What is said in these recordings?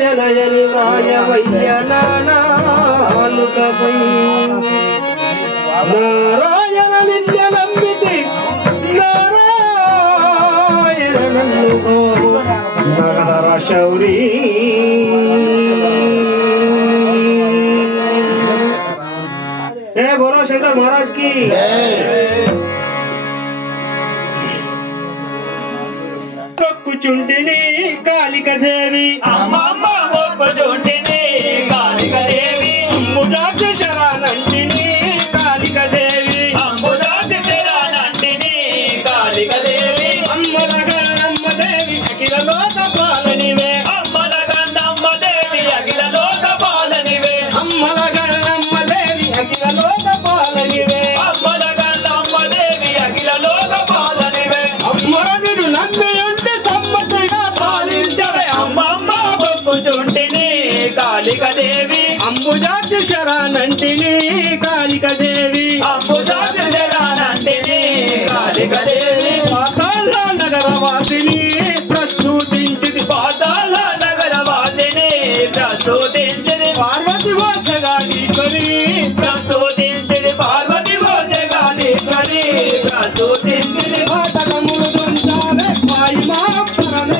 జల జలి రాయవయ్య నాలుకపై నారాయణ నిన్య నమ్మితి నారాయణ నన్ను నరహర శౌరీ ఏ బోలో శంకర్ మహారాజ్కి మొక్కుచుంటిని కాళికదేవి అమ్మమ్మ మొక్కుచుండి కాళిక దేవి అంబుజాక్ష కాళికదేవి. అంబుజాక్షి శరానంటిని కాళికదేవి. అంబుజాక్షి శరానంటిని కాళికదేవి. పాతాళ నగరవాసిని ప్రచోదించింది పాతాళ నగరవాసిని ప్రచోదించింది పార్వతి వాచగాధీశ్వరి ప్రచోదించింది పార్వతి వాచగాధీశ్వరి ప్రచోదించింది పాతకముడు దుంచాలే పాయి మా పరమే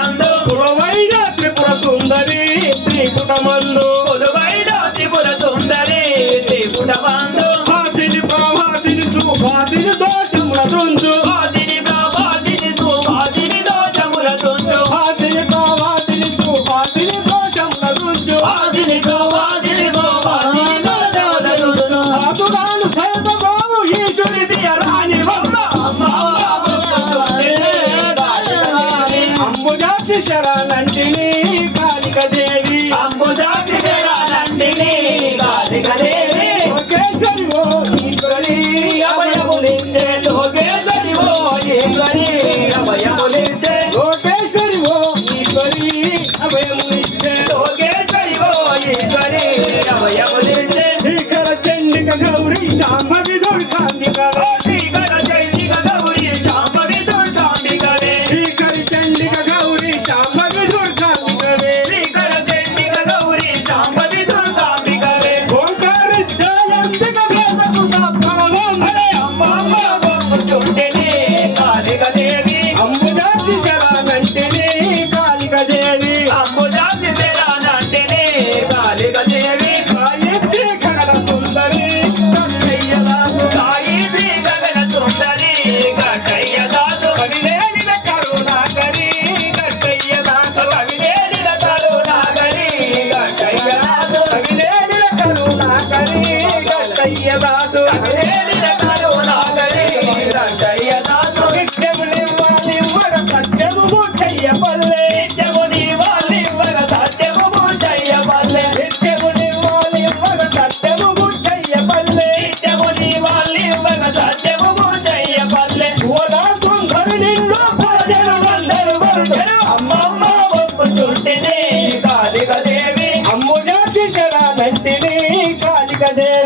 భక్తురాలు భయతగోవు ఈశ్వరుడి రాణి వల్ల అంబుజాక్షి శరణంటిని కాళిక దేవి అంబుజాక్షి శరణంటిని కాళిక దేవి లోకేశ్వరి ఓ ఈశ్వరి. 发光的终点 ಧನ್ಯವಾದ